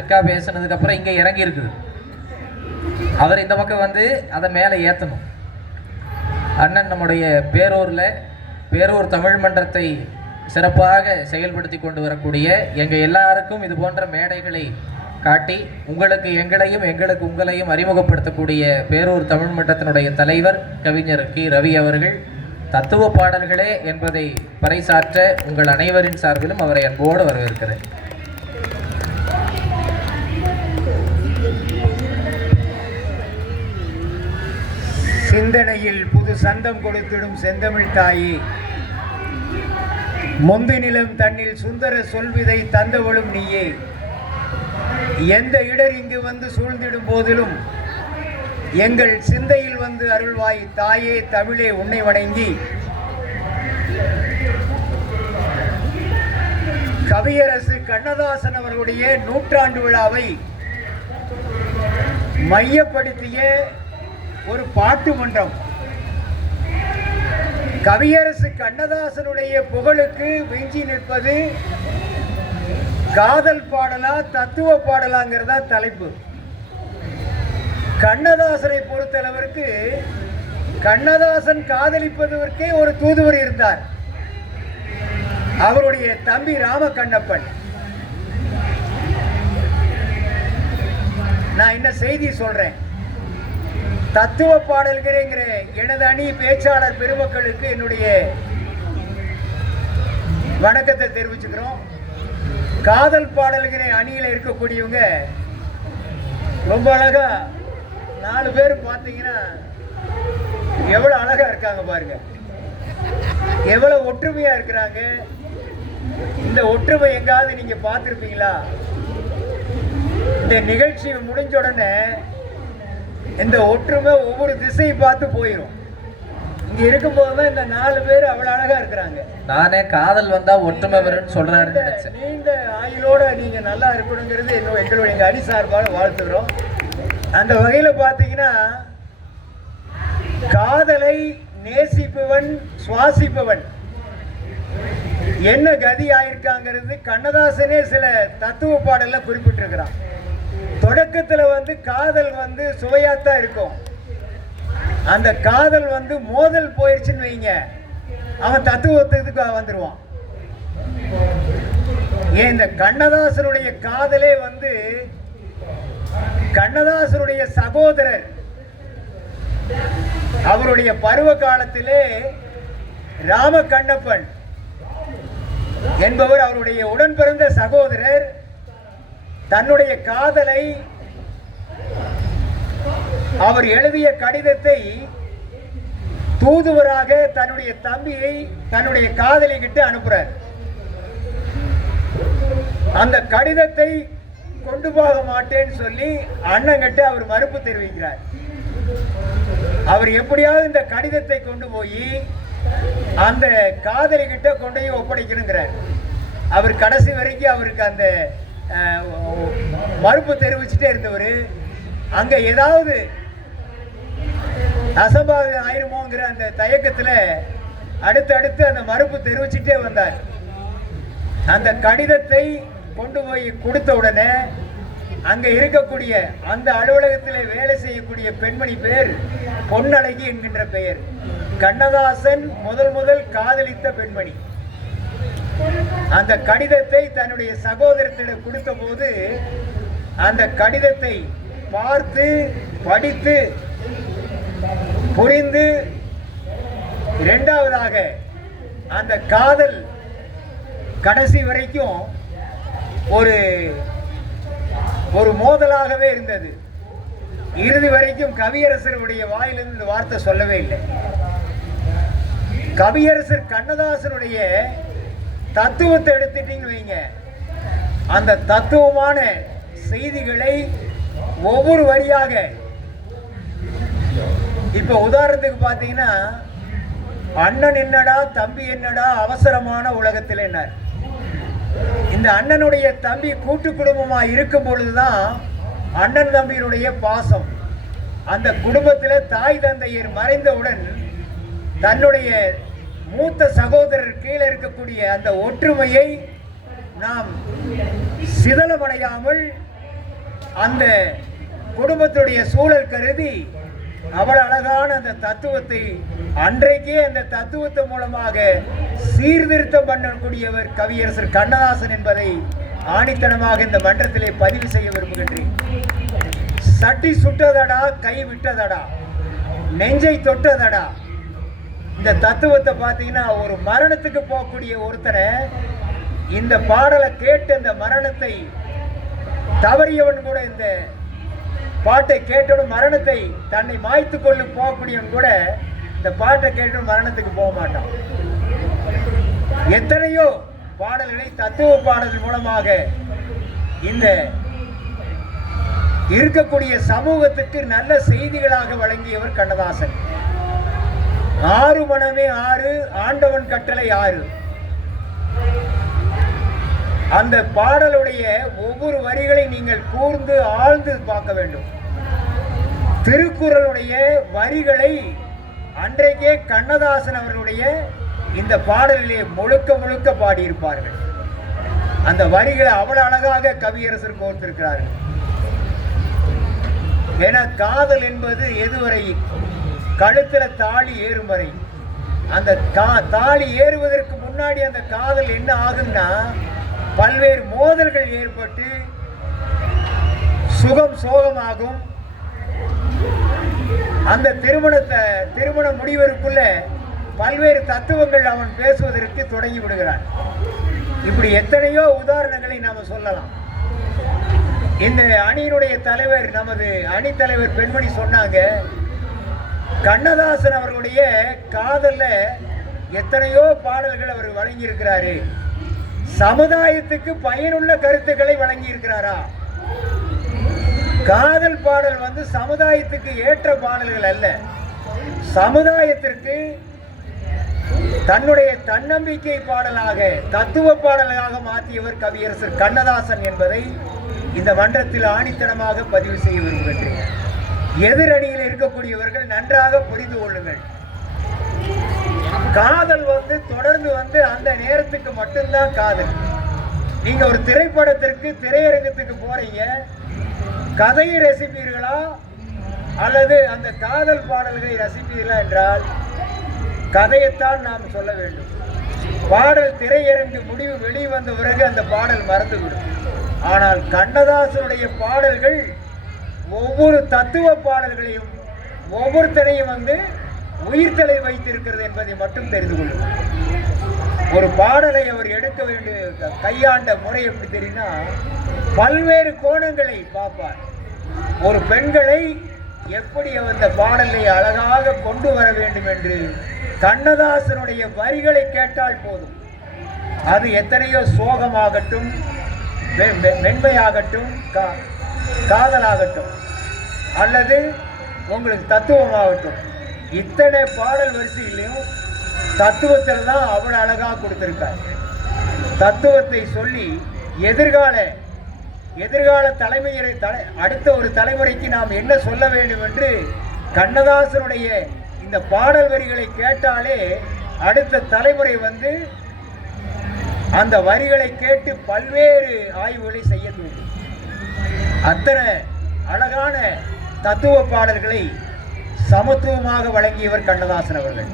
அக்கா பேசுனதுக்கு அப்புறம் இங்க இறங்கி இருக்குது. அவர் இந்த பக்கம் வந்து அதை மேலே ஏற்றணும். அண்ணன் நம்முடைய பேரூர் தமிழ் மன்றத்தை சிறப்பாக செயல்படுத்தி கொண்டு வரக்கூடிய எங்கள் எல்லாருக்கும் இது போன்ற மேடைகளை காட்டி உங்களுக்கு எங்களுக்கு உங்களையும் அறிமுகப்படுத்தக்கூடிய பேரூர் தமிழ் மன்றத்தினுடைய தலைவர் கவிஞர் கி ரவி அவர்கள் தத்துவ பாடல்களே என்பதை பறைசாற்ற உங்கள் அனைவரின் சார்பிலும் அவரை அன்போடு வரவேற்கிறேன். சிந்தனையில் புது சந்தம் கொடுத்திடும் செந்தமிழ் தாயே, முந்து நிலம் தன்னில் சுந்தர சொல்விதை தந்தவளும் நீயே. எந்த இடர் இங்கு வந்து சூழ்ந்திடும் போதிலும் எங்கள் சிந்தையில் வந்து அருள்வாய் தாயே தமிழே உன்னை வணங்கி, கவியரசு கண்ணதாசன் அவர்களுடைய நூற்றாண்டு விழாவை மையப்படுத்திய ஒரு பாட்டு மன்றம். கவியரசு கண்ணதாசனுடைய புகழுக்கு விஞ்சி நிற்பது காதல் பாடலா தத்துவ பாடலாங்கிறதா தலைப்பு. கண்ணதாசனை பொறுத்தளவிற்கு கண்ணதாசன் காதலிப்பதற்கே ஒரு தூதுவர் இருந்தார், அவருடைய தம்பி ராம கண்ணப்பன். நான் என்ன செய்தி சொல்றேன், தத்துவ பாடல்கிற எனது அணி பேச்சாளர் பெருமக்களுக்கு என்னுடைய வணக்கத்தை தெரிவிச்சுக்கிறோம். காதல் பாடல்கிற அணியில் இருக்கக்கூடியவங்க ரொம்ப அழகா 4 பேர் பார்த்தீங்கன்னா எவ்வளவு அழகா இருக்காங்க பாருங்க, எவ்வளவு ஒற்றுமையா இருக்கிறாங்க. இந்த ஒற்றுமை எங்காவது நீங்க பார்த்துருப்பீங்களா? இந்த நிகழ்ச்சி முடிஞ்ச உடனே இந்த ஒற்றுமை ஒவ்வொரு திசையை பார்த்து போயிடும். இங்க இருக்கும்போது தான் இந்த 4 பேர் அவ்வளவு அழகா இருக்கிறாங்க. நானே காதல் வந்தா ஒற்றுமை வரும்னு சொல்றாரு. நீண்ட ஆயுளோட நீங்க நல்லா இருக்கணுங்கிறது எங்களுடைய அணி சார்பாக வாழ்த்துக்கிறோம். அந்த வகையில பாத்தீங்கன்னா காதலை நேசிப்பவன் சுவாசிப்பவன் என்ன கதி ஆயிருக்காங்கிறது கண்ணதாசனே சில தத்துவ பாடல்ல குறிப்பிட்டிருக்கிறான். தொடக்கத்துல வந்து காதல் வந்து சுவையாத்தான் இருக்கும், அந்த காதல் வந்து மோதல் போயிடுச்சுன்னு வைங்க, அவன் தத்துவத்துக்கு வந்துடுவான். ஏன் இந்த கண்ணதாசனுடைய காதலே வந்து கண்ணதாசனுடைய சகோதரர் அவருடைய பருவ காலத்திலே ராம கண்ணப்பன் என்பவர் அவருடைய உடன் பிறந்த சகோதரர் தன்னுடைய காதலை அவர் எழுதிய கடிதத்தை தூதுவராக தன்னுடைய தம்பியை தன்னுடைய காதலி கிட்ட அனுப்புறார். அந்த கடிதத்தை கொண்டு போக மாட்டேன்னு சொல்லி அண்ணங்கிட்ட அவர் மறுப்பு தெரிவிக்கிறார். அவர் எப்படியாவது இந்த கடிதத்தை கொண்டு போய் அந்த காதலி கிட்ட கொண்டு போய் ஒப்படைக்கணுங்கிறார். அவர் கடைசி வரைக்கும் அவருக்கு அந்த மறுப்பு தெரிவிச்சுட்டே இருந்தவர் அங்க ஏதாவது அசம்பாவிதம் ஆயிருமோங்கிற அந்த தயக்கத்தில் அடுத்து அந்த மறுப்பு தெரிவிச்சுட்டே வந்தார். அந்த கடிதத்தை கொண்டு போய் கொடுத்த உடனே அங்க இருக்கக்கூடிய அந்த அலுவலகத்தில் வேலை செய்யக்கூடிய பெண்மணி பேர் பொன்னழகி என்கின்ற பெயர். கண்ணதாசன் முதல் காதலித்த பெண்மணி. அந்த கடிதத்தை தன்னுடைய சகோதரத்திடம் கொடுத்த போது அந்த கடிதத்தை பார்த்து படித்து புரிந்து இரண்டாவதாக அந்த காதல் கடைசி வரைக்கும் ஒரு மோதலாகவே இருந்தது. இறுதி வரைக்கும் கவியரசருடைய வாயிலிருந்து இந்த வார்த்தை சொல்லவே இல்லை. கவியரசர் கண்ணதாசனுடைய தத்துவத்தை எடுத்துட்டீங்க வைங்க, அந்த தத்துவமான செய்திகளை ஒவ்வொரு வரியாக இப்ப உதாரணத்துக்கு பாத்தீங்கன்னா, அண்ணன் என்னடா தம்பி என்னடா அவசரமான உலகத்தில் என்ன. இந்த அண்ணனுடைய தம்பி கூட்டு குடும்பமா இருக்கும் பொழுதுதான் அண்ணன் தம்பியினுடைய பாசம். அந்த குடும்பத்தில் தாய் தந்தையர் மறைந்தவுடன் தன்னுடைய மூத்த சகோதரர் கீழே இருக்கக்கூடிய அந்த ஒற்றுமையை நாம் சிதலமடையாமல் அந்த குடும்பத்துடைய சூழல் கருதி அவ்வளவு அழகான அந்த தத்துவத்தை அன்றைக்கே அந்த தத்துவத்தின் மூலமாக சீர்திருத்தம் பண்ணக்கூடியவர் கவியரசர் கண்ணதாசன் என்பதை ஆணித்தனமாக இந்த மன்றத்திலே பதிவு செய்ய விரும்புகின்றேன். சட்டி சுட்டதடா, கை விட்டதடா, நெஞ்சை தொட்டதடா. இந்த தத்துவத்தை பார்த்தீங்கன்னா ஒரு மரணத்துக்கு போகக்கூடிய ஒருத்தனை இந்த பாடலை கேட்டு அந்த மரணத்தை தவறியவன் கூட இந்த பாட்டை கேட்டவன் மரணத்தை தன்னை மாய்த்து கொண்டு போகக்கூடியவன் கூட இந்த பாட்டை கேட்டு மரணத்துக்கு போக மாட்டான். எத்தனையோ பாடல்களை தத்துவ பாடல் மூலமாக இந்த இருக்கக்கூடிய சமூகத்துக்கு நல்ல செய்திகளாக வழங்கியவர் கண்ணதாசன். ஆறு மனமே ஆறு, ஆண்டவன் கட்டளை ஆறு. அந்த பாடலுடைய ஒவ்வொரு வரிகளை நீங்கள் கூர்ந்து ஆழ்ந்து பார்க்க வேண்டும். திருக்குறளுடைய வரிகளை அன்றைக்கே கண்ணதாசன் அவர்களுடைய இந்த பாடலிலே முழுக்க முழுக்க பாடியிருப்பார்கள். அந்த வரிகளை அவ்வளவு அழகாக கவியரசர் கோர்த்திருக்கிறார்கள். என காதல் என்பது எதுவரை கழுத்துல தாலி ஏறும் வரை. அந்த தாலி ஏறுவதற்கு முன்னாடி அந்த காதல் என்ன ஆகும்னா பல்வேறு மோதல்கள் ஏற்பட்டு சுகம் சோகமாகும். அந்த திருமணம் முடிவதற்குள்ள பல்வேறு தத்துவங்கள் அவன் பேசுவதற்கு தொடங்கி விடுகிறான். இப்படி எத்தனையோ உதாரணங்களை நாம சொல்லலாம். இந்த அணியினுடைய தலைவர், நமது அணி தலைவர் பெண்மணி சொன்னாங்க, கண்ணதாசன் அவர்களுடைய காதல்ல எத்தனையோ பாடல்கள் அவர் வழங்கி இருக்கிறாரு. சமுதாயத்துக்கு பயனுள்ள கருத்துக்களை வழங்கி இருக்கிறாரா? காதல் பாடல் சமுதாயத்துக்கு ஏற்ற பாடல்கள் அல்ல, சமுதாயத்திற்கு தன்னுடைய தன்னம்பிக்கை பாடலாக தத்துவ பாடலாக மாற்றியவர் கவியரசர் கண்ணதாசன் என்பதை இந்த மன்றத்தில் ஆணித்தனமாக பதிவு செய்ய விரும்புகின்றேன். எதிரணியில் இருக்கக்கூடியவர்கள் நன்றாக புரிந்து கொள்ளுங்கள். காதல் தொடர்ந்து அந்த நேரத்துக்கு மட்டும்தான் காதல். நீங்க ஒரு திரைப்படத்திற்கு திரையரங்கத்துக்கு போறீங்க, கதையை ரசிப்பீர்களா அல்லது அந்த காதல் பாடல்களை ரசிப்பீர்களா என்றால் கதையைத்தான் நாம் சொல்ல வேண்டும். பாடல் திரையரங்கு முடிவு வெளிவந்த பிறகு அந்த பாடல் மறந்துவிடும். ஆனால் கண்ணதாசனுடைய பாடல்கள் ஒவ்வொரு தத்துவ பாடல்களையும் ஒவ்வொருத்தரையும் உயிர்த்தலை வைத்திருக்கிறது என்பதை மட்டும் தெரிந்து கொள்ளுங்கள். ஒரு பாடலை அவர் எடுக்க வேண்டிய கையாண்ட முறை எப்படி தெரியும்னா பல்வேறு கோணங்களை பார்ப்பார். ஒரு பெண்களை எப்படி அந்த பாடலை அழகாக கொண்டு வர வேண்டும் என்று கண்ணதாசனுடைய வரிகளை கேட்டால் போதும். அது எத்தனையோ சோகமாகட்டும், மென்மையாகட்டும், காதலாகட்டும் அல்லது உங்களுக்கு தத்துவமாகட்டும், இத்தனை பாடல் வரிசையிலையும் தத்துவத்தில் தான் அவ்வளவு அழகாக கொடுத்திருக்கார். தத்துவத்தை சொல்லி எதிர்கால தலைமையை அடுத்த ஒரு தலைமுறைக்கு நாம் என்ன சொல்ல வேண்டும் என்று கண்ணதாசனுடைய இந்த பாடல் வரிகளை கேட்டாலே அடுத்த தலைமுறை அந்த வரிகளை கேட்டு பல்வேறு ஆய்வுகளை செய்ய தூண்டும். அத்தனை அழகான தத்துவ பாடல்களை சமத்துவமாக வழங்கியவர் கண்ணதாசன் அவர்கள்.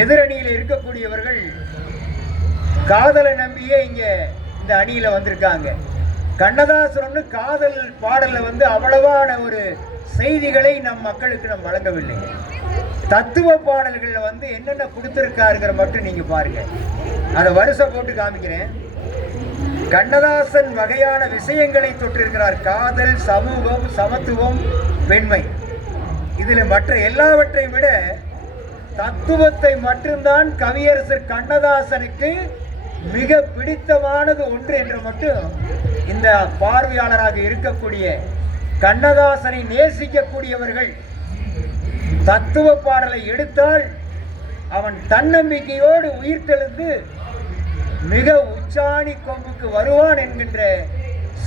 எதிரணியில் இருக்கக்கூடியவர்கள் காதலை நம்பியே இங்க இந்த அணியில வந்திருக்காங்க. கண்ணதாசன் காதல் பாடல்ல அவ்வளவான ஒரு செய்திகளை நம் மக்களுக்கு நாம் வழங்கவில்லை. தத்துவ பாடல்கள் என்னென்ன கொடுத்திருக்காருங்கிற மட்டும் நீங்க பாருங்க. அதை வருஷம் போட்டு காமிக்கிறேன். கண்ணதாசன் வகையான விஷயங்களை தொற்றிருக்கிறார். காதல், சமூகம், சமத்துவம், பெண்மை. இதில் மற்ற எல்லாவற்றையும் விட தத்துவத்தை மட்டும்தான் கவியரசர் கண்ணதாசனுக்கு மிக பிடித்தமானது ஒன்று என்று மட்டும் இந்த பார்வையாளராக இருக்கக்கூடிய கண்ணதாசனை நேசிக்கக்கூடியவர்கள் தத்துவ பாடலை எடுத்தால் அவன் தன்னம்பிக்கையோடு உயிர்த்தெழுந்து மிக உச்சாணி கொம்புக்கு வருவான் என்கின்ற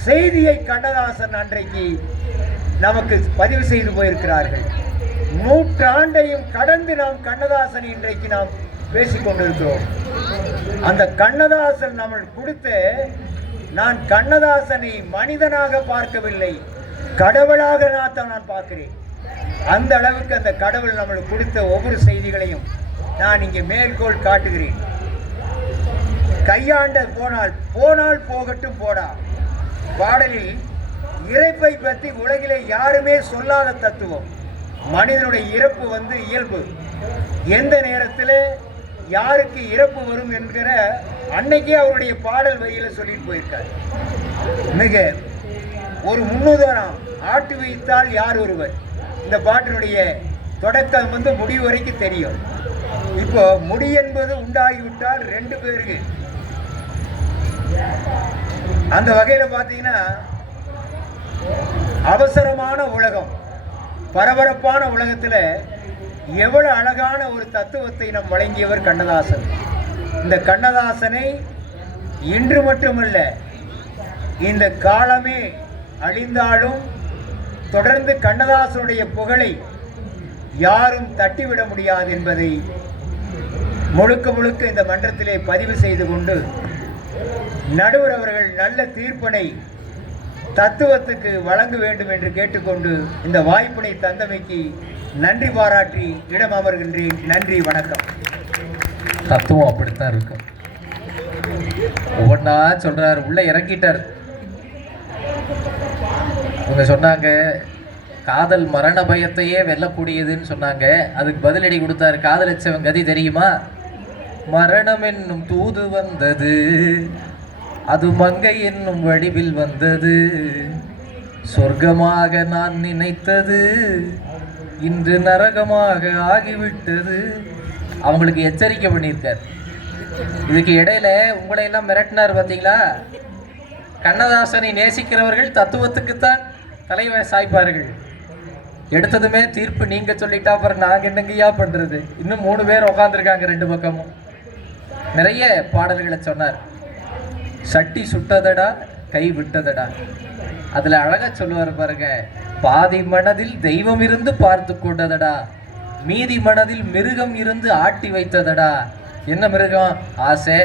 செய்தியை கண்ணதாசன் அன்றைக்கு நமக்கு பதிவு செய்து போயிருக்கிறார்கள். நூற்றாண்டையும் கடந்து நாம் கண்ணதாசன் இன்றைக்கு நாம் பேசிக்கொண்டிருக்கிறோம். அந்த கண்ணதாசன் நம்ம கொடுத்த நான் கண்ணதாசனை மனிதனாக பார்க்கவில்லை, கடவுளாக நான் பார்க்கிறேன். அந்த அளவுக்கு அந்த கடவுள் நம்மளுக்கு கொடுத்த ஒவ்வொரு செய்திகளையும் நான் இங்கே மேற்கோள் காட்டுகிறேன். கையாண்ட போனால் போகட்டும் போடா பாடலில் இறப்பை பற்றி உலகிலே யாருமே சொல்லாத தத்துவம். மனிதனுடைய இறப்பு இயல்பு. எந்த நேரத்தில் யாருக்கு இறப்பு வரும் என்கிற அன்னைக்கே அவருடைய பாடல் வழியில சொல்லிட்டு போயிருக்கார். மிக ஒரு முன்னுதாரணம், ஆட்டு வைத்தால் யார் ஒருவர். இந்த பாட்டினுடைய தொடக்கம் முடிவு வரைக்கும் தெரியும். இப்போ முடி என்பது உண்டாகிவிட்டால் 2 பேருக்கு. அந்த வகையில பார்த்தீங்கன்னா அவசரமான உலகம், பரபரப்பான உலகத்துல எவ்வளவு அழகான ஒரு தத்துவத்தை நம் வழங்கியவர் கண்ணதாசன். இந்த கண்ணதாசனை இன்று மட்டுமல்ல, இந்த காலமே அழிந்தாலும் தொடர்ந்து கண்ணதாசனுடைய புகழை யாரும் தட்டிவிட முடியாது என்பதை முழுக்க முழுக்க இந்த மன்றத்திலே பதிவு செய்து கொண்டு, நடுவர் அவர்கள் நல்ல தீர்ப்பினை தத்துவத்துக்கு வழங்க வேண்டும் என்று கேட்டுக்கொண்டு இந்த வாய்ப்பினை தந்தமைக்கு நன்றி பாராட்டி இடம் அமர்கின்றேன். நன்றி, வணக்கம். தத்துவம் அப்படித்தான் இருக்கும். ஒவ்வொன்றா சொல்றார், உள்ள இறக்கிட்டார். அவங்க சொன்னாங்க காதல் மரண பயத்தையே வெல்லக்கூடியதுன்னு சொன்னாங்க. அதுக்கு பதிலடி கொடுத்தாரு. காதலிச்சவன் கதி தெரியுமா? மரணம் என்னும் தூது வந்தது, அது மங்கை என்னும் வடிவில் வந்தது, சொர்க்கமாக நான் நினைத்தது இன்று நரகமாக ஆகிவிட்டது. அவங்களுக்கு எச்சரிக்கை பண்ணியிருக்கார். இதுக்கு இடையில உங்களை எல்லாம் மிரட்டினார் பார்த்தீங்களா? கண்ணதாசனை நேசிக்கிறவர்கள் தத்துவத்துக்குத்தான் தலைவர் சாய்ப்பார்கள். எடுத்ததுமே தீர்ப்பு நீங்க சொல்லிட்டா அப்புறம் நாங்க என்னங்கய்யா பண்றது? இன்னும் 3 பேர் உட்காந்துருக்காங்க 2 பக்கமும். நிறைய பாடல்களை சொன்னார். சட்டி சுட்டதடா, கை விட்டதடா. அதுல அழகா சொல்லுவார் பாருங்க, பாதி மனதில் தெய்வம் இருந்து பார்த்து கொண்டதடா, மீதி மனதில் மிருகம் இருந்து ஆட்டி வைத்ததடா. என்ன மிருகம்? ஆசை,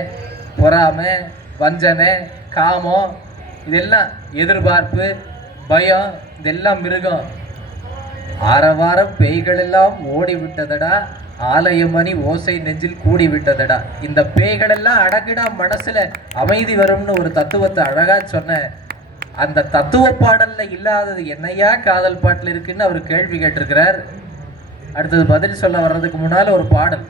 பொறாமை, வஞ்சனை, காமம், இதெல்லாம் எதிர்பார்ப்பு, பயம், இதெல்லாம் மிருகம். ஆரவாரம் பேய்கள் எல்லாம் ஓடி விட்டதடா, ஆலயமணி ஓசை நெஞ்சில் கூடி விட்டதடா. இந்த பேய்கள் எல்லாம் அடங்குடா, மனசுல அமைதி வரும்னு ஒரு தத்துவத்தை அழகா சொன்ன அந்த தத்துவ பாடல்ல இல்லாதது என்னையா காதல் பாட்டில் இருக்குன்னு அவர் கேள்வி கேட்டிருக்கிறார். அடுத்தது பதில் சொல்ல வர்றதுக்கு முன்னால ஒரு பாடல்.